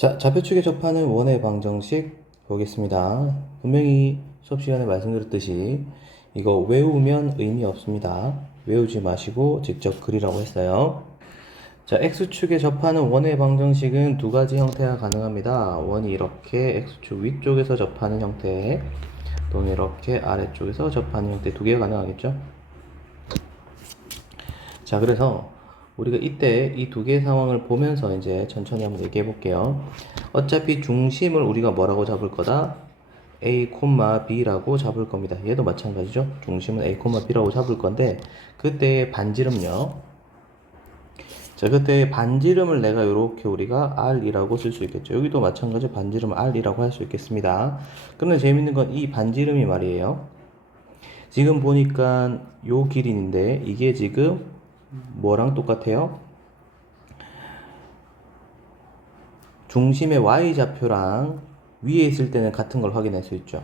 자, 좌표축에 접하는 원의 방정식 보겠습니다. 분명히 수업 시간에 말씀드렸듯이 이거 외우면 의미 없습니다. 외우지 마시고 직접 그리라고 했어요. 자, x축에 접하는 원의 방정식은 두 가지 형태가 가능합니다. 원이 이렇게 x축 위쪽에서 접하는 형태, 또는 이렇게 아래쪽에서 접하는 형태 두 개가 가능하겠죠? 자, 그래서 우리가 이때 이 두 개의 상황을 보면서 이제 천천히 한번 얘기해 볼게요. 어차피 중심을 우리가 뭐라고 잡을 거다? A, B라고 잡을 겁니다. 얘도 마찬가지죠. 중심은 A, B라고 잡을 건데 그때의 반지름요. 자, 그때 반지름을 내가 이렇게 우리가 R이라고 쓸 수 있겠죠. 여기도 마찬가지 반지름 R이라고 할 수 있겠습니다. 그런데 재밌는 건 이 반지름이 말이에요. 지금 보니까 요 길이인데 이게 지금 뭐랑 똑같아요? 중심의 y좌표랑 위에 있을 때는 같은 걸 확인할 수 있죠.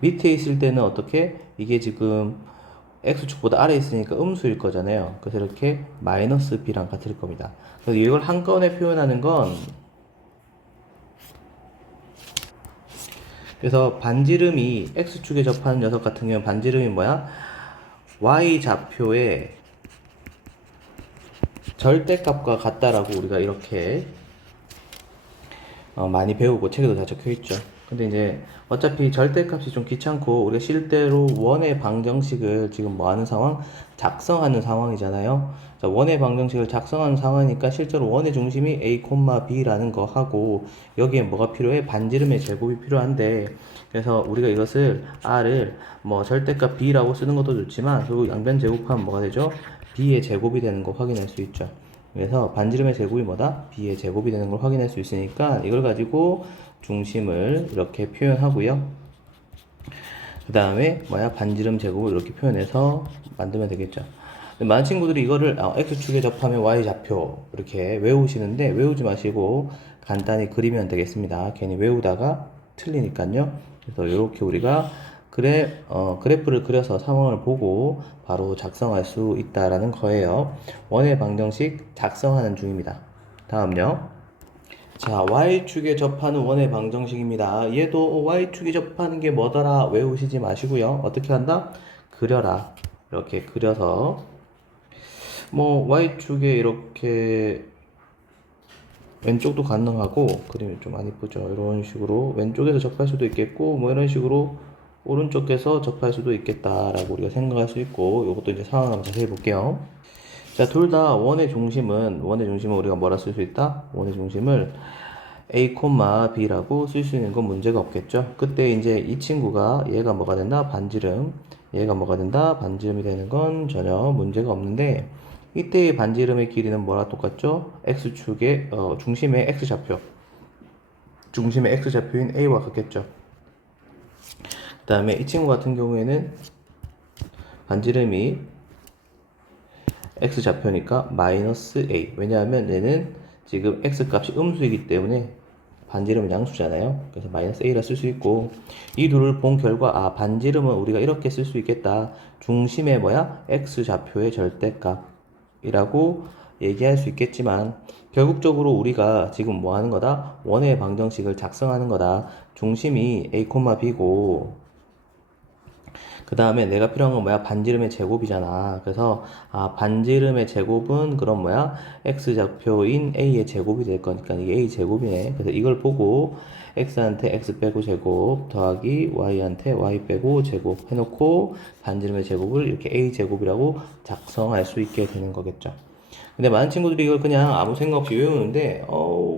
밑에 있을 때는 어떻게? 이게 지금 x축보다 아래에 있으니까 음수일 거잖아요. 그래서 이렇게 마이너스 b랑 같을 겁니다. 그래서 이걸 한꺼번에 표현하는 건 그래서 반지름이 x축에 접하는 녀석 같은 경우는 반지름이 뭐야? y좌표의 절대값과 같다라고 우리가 이렇게 많이 배우고 책에도 다 적혀 있죠. 근데 이제 어차피 절대값이 좀 귀찮고 우리가 실제로 원의 방정식을 지금 뭐 하는 상황? 작성하는 상황이잖아요. 자, 원의 방정식을 작성하는 상황이니까 실제로 원의 중심이 A, B라는 거 하고 여기에 뭐가 필요해? 반지름의 제곱이 필요한데 그래서 우리가 이것을 R을 뭐 절대값 B라고 쓰는 것도 좋지만 결국 양변 제곱하면 뭐가 되죠? B의 제곱이 되는 거 확인할 수 있죠. 그래서 반지름의 제곱이 뭐다? b의 제곱이 되는 걸 확인할 수 있으니까 이걸 가지고 중심을 이렇게 표현하고요. 그 다음에 뭐야? 반지름 제곱을 이렇게 표현해서 만들면 되겠죠. 많은 친구들이 이거를 x축에 접하면 y좌표 이렇게 외우시는데 외우지 마시고 간단히 그리면 되겠습니다. 괜히 외우다가 틀리니까요. 그래서 이렇게 우리가 그래프를 그려서 상황을 보고 바로 작성할 수 있다라는 거예요. 원의 방정식 작성하는 중입니다. 다음요. 자, y축에 접하는 원의 방정식입니다. 얘도 y축에 접하는 게 뭐더라 외우시지 마시고요. 어떻게 한다? 그려라. 이렇게 그려서 뭐 y축에 이렇게 왼쪽도 가능하고 그림이 좀 안 이쁘죠. 이런 식으로 왼쪽에서 접할 수도 있겠고 뭐 이런 식으로 오른쪽에서 접할 수도 있겠다라고 우리가 생각할 수 있고 이것도 이제 상황을 한번 자세히 볼게요. 자, 둘 다 원의 중심은 우리가 뭐라 쓸 수 있다? 원의 중심을 A, B라고 쓸 수 있는 건 문제가 없겠죠. 그때 이제 이 친구가 얘가 뭐가 된다? 반지름. 얘가 뭐가 된다? 반지름이 되는 건 전혀 문제가 없는데 이때의 반지름의 길이는 뭐랑 똑같죠? x축의 중심의 x좌표. 중심의 x좌표인 a와 같겠죠. 그 다음에 이 친구 같은 경우에는 반지름이 x좌표니까 마이너스 a. 왜냐하면 얘는 지금 x값이 음수이기 때문에 반지름은 양수잖아요. 그래서 마이너스 a라 쓸 수 있고 이 둘을 본 결과 반지름은 우리가 이렇게 쓸 수 있겠다. 중심의 뭐야? x좌표의 절대값이라고 얘기할 수 있겠지만 결국적으로 우리가 지금 뭐 하는 거다? 원의 방정식을 작성하는 거다. 중심이 a, b고 그 다음에 내가 필요한 건 뭐야? 반지름의 제곱이잖아. 그래서 반지름의 제곱은 그럼 뭐야? x좌표인 a의 제곱이 될 거니까 이게 a 제곱이네. 그래서 이걸 보고 x한테 x 빼고 제곱 더하기 y한테 y 빼고 제곱 해놓고 반지름의 제곱을 이렇게 a 제곱이라고 작성할 수 있게 되는 거겠죠. 근데 많은 친구들이 이걸 그냥 아무 생각 없이 외우는데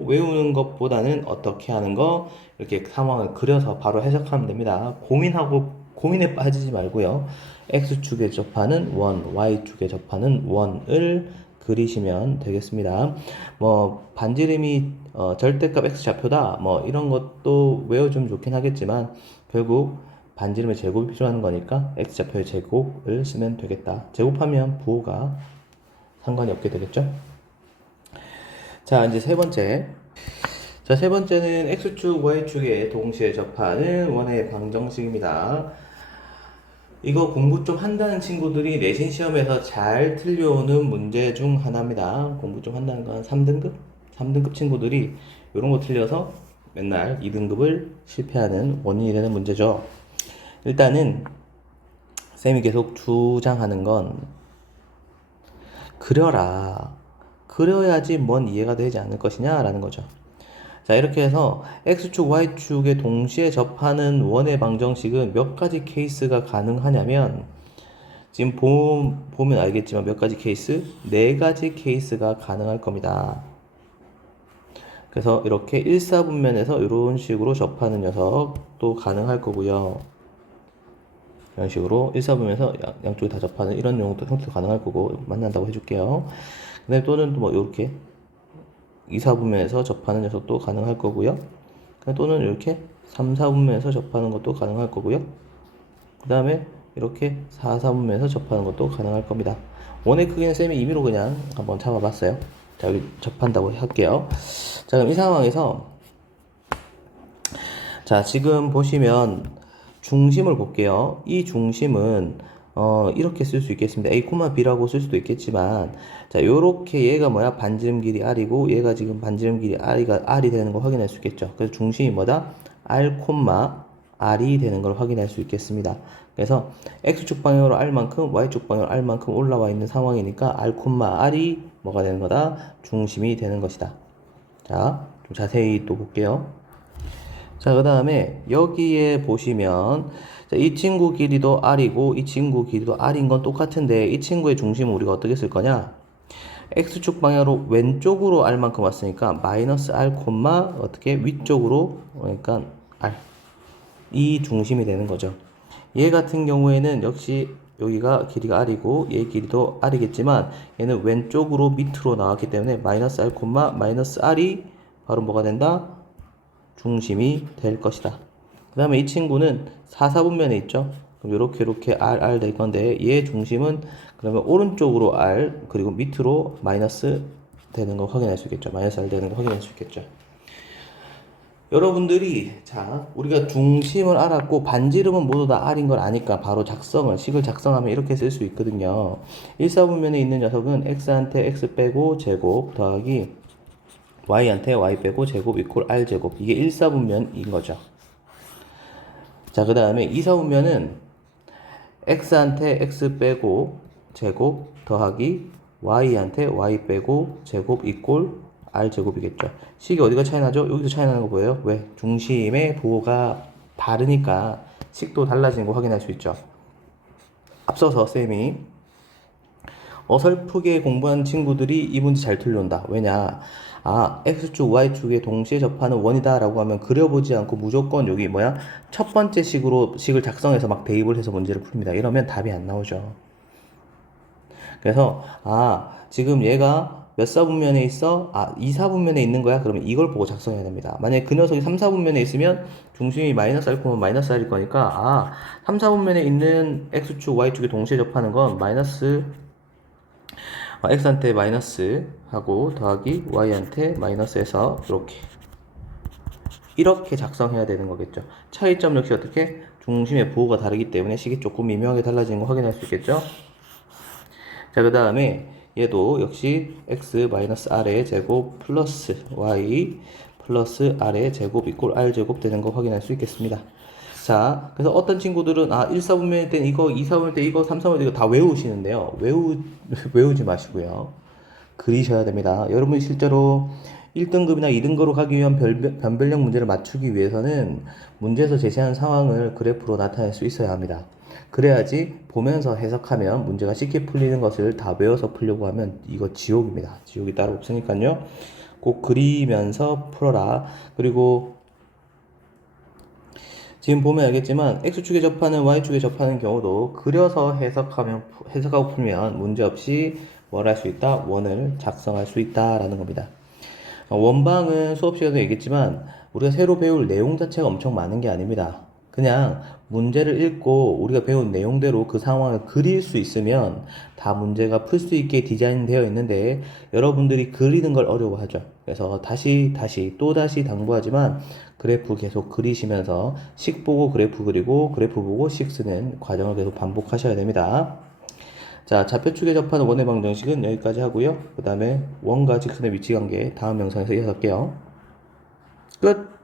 외우는 것보다는 어떻게 하는 거 이렇게 상황을 그려서 바로 해석하면 됩니다. 고민에 빠지지 말고요. x축에 접하는 원, y축에 접하는 원을 그리시면 되겠습니다. 뭐 반지름이 절대값 x좌표다 뭐 이런 것도 외워주면 좋긴 하겠지만 결국 반지름의 제곱이 필요한 거니까 x좌표의 제곱을 쓰면 되겠다. 제곱하면 부호가 상관이 없게 되겠죠. 자, 이제 세 번째. 자, 세 번째는 x축, y축에 동시에 접하는 원의 방정식입니다. 이거 공부 좀 한다는 친구들이 내신 시험에서 잘 틀려오는 문제 중 하나입니다. 공부 좀 한다는 건 3등급? 3등급 친구들이 이런 거 틀려서 맨날 2등급을 실패하는 원인이 되는 문제죠. 일단은 쌤이 계속 주장하는 건 그려라. 그려야지 뭔 이해가 되지 않을 것이냐라는 거죠. 자, 이렇게 해서 X축, Y축에 동시에 접하는 원의 방정식은 몇 가지 케이스가 가능하냐면 지금 보면 알겠지만 몇 가지 케이스? 네 가지 케이스가 가능할 겁니다. 그래서 이렇게 1사분면에서 이런 식으로 접하는 녀석도 가능할 거고요. 이런 식으로 1사분면에서 양쪽이 다 접하는 이런 형태도 가능할 거고 만난다고 해줄게요. 근데 또는 뭐 이렇게 2사분면에서 접하는 녀석도 가능할 거고요. 또는 이렇게 3사분면에서 접하는 것도 가능할 거고요. 그 다음에 이렇게 4사분면에서 접하는 것도 가능할 겁니다. 원의 크기는 쌤이 임의로 그냥 한번 잡아봤어요. 자, 여기 접한다고 할게요. 자, 그럼 이 상황에서 자, 지금 보시면 중심을 볼게요. 이 중심은 이렇게 쓸 수 있겠습니다. A, B라고 쓸 수도 있겠지만 자, 요렇게 얘가 뭐야? 반지름 길이 R이고 얘가 지금 반지름 길이 R이 되는 걸 확인할 수 있겠죠. 그래서 중심이 뭐다? R, R이 되는 걸 확인할 수 있겠습니다. 그래서 X축 방향으로 R만큼 Y축 방향으로 R만큼 올라와 있는 상황이니까 R, R이 뭐가 되는 거다? 중심이 되는 것이다. 자, 좀 자세히 또 볼게요. 자, 그 다음에 여기에 보시면 자, 이 친구 길이도 R이고 이 친구 길이도 R인 건 똑같은데 이 친구의 중심은 우리가 어떻게 쓸 거냐? X축 방향으로 왼쪽으로 R만큼 왔으니까 마이너스 R, 어떻게 위쪽으로 그러니까 R 이 중심이 되는 거죠. 얘 같은 경우에는 역시 여기가 길이가 R이고 얘 길이도 R이겠지만 얘는 왼쪽으로 밑으로 나왔기 때문에 마이너스 R, 마이너스 R이 바로 뭐가 된다? 중심이 될 것이다. 그 다음에 이 친구는 4사분면에 있죠. 그럼 이렇게 R 될 건데 얘 중심은 그러면 오른쪽으로 R 그리고 밑으로 마이너스 되는 거 확인할 수 있겠죠. 마이너스 R 되는 거 확인할 수 있겠죠. 여러분들이 자 우리가 중심을 알았고 반지름은 모두 다 R인 걸 아니까 바로 식을 작성하면 이렇게 쓸 수 있거든요. 1사분면에 있는 녀석은 X한테 X 빼고 제곱 더하기 Y한테 Y 빼고 제곱 이퀄 R제곱 이게 1사분면인 거죠. 자, 그 다음에 2사분면은 X한테 X 빼고 제곱 더하기 Y한테 Y 빼고 제곱 이퀄 R제곱이겠죠. 식이 어디가 차이 나죠? 여기서 차이 나는 거 보여요? 왜? 중심의 부호가 다르니까 식도 달라지는 거 확인할 수 있죠. 앞서서 쌤이 어설프게 공부한 친구들이 이 문제 잘 틀린다. 왜냐? X축, Y축에 동시에 접하는 원이다 라고 하면 그려보지 않고 무조건 여기 뭐야? 첫 번째 식을 작성해서 막 대입을 해서 문제를 풉니다. 이러면 답이 안 나오죠. 그래서, 지금 얘가 몇 사분면에 있어? 2사분면에 있는 거야? 그러면 이걸 보고 작성해야 됩니다. 만약에 그 녀석이 3사분면에 있으면 중심이 마이너스 R, 마이너스 R일 거니까, 3사분면에 있는 X축, Y축에 동시에 접하는 건 마이너스 X한테 마이너스 하고 더하기 Y한테 마이너스 해서 이렇게 작성해야 되는 거겠죠. 차이점 역시 어떻게? 중심의 부호가 다르기 때문에 식이 조금 미묘하게 달라지는 거 확인할 수 있겠죠. 자, 그 다음에 얘도 역시 X 마이너스 R의 제곱 플러스 Y 플러스 R의 제곱 이꼴 R 제곱 되는 거 확인할 수 있겠습니다. 자, 그래서 어떤 친구들은 1사분면일 땐 이거, 2사분면일 때 이거, 3사분면일 때 이거 다 외우시는데요. 외우지 마시고요. 그리셔야 됩니다. 여러분이 실제로 1등급이나 2등급으로 가기 위한 변별력 문제를 맞추기 위해서는 문제에서 제시한 상황을 그래프로 나타낼 수 있어야 합니다. 그래야지 보면서 해석하면 문제가 쉽게 풀리는 것을 다 외워서 풀려고 하면 이거 지옥입니다. 지옥이 따로 없으니까요. 꼭 그리면서 풀어라. 그리고 지금 보면 알겠지만 X축에 접하는 Y축에 접하는 경우도 그려서 해석하고 풀면 문제없이 뭘 할 수 있다? 원을 작성할 수 있다라는 겁니다. 원방은 수업 시간에 얘기했지만 우리가 새로 배울 내용 자체가 엄청 많은 게 아닙니다. 그냥 문제를 읽고 우리가 배운 내용대로 그 상황을 그릴 수 있으면 다 문제가 풀 수 있게 디자인되어 있는데 여러분들이 그리는 걸 어려워하죠. 그래서 또 다시 당부하지만 그래프 계속 그리시면서 식 보고 그래프 그리고 그래프 보고 식 쓰는 과정을 계속 반복하셔야 됩니다. 자, 좌표축에 접하는 원의 방정식은 여기까지 하고요. 그 다음에 원과 직선의 위치관계 다음 영상에서 이어갈게요. 끝.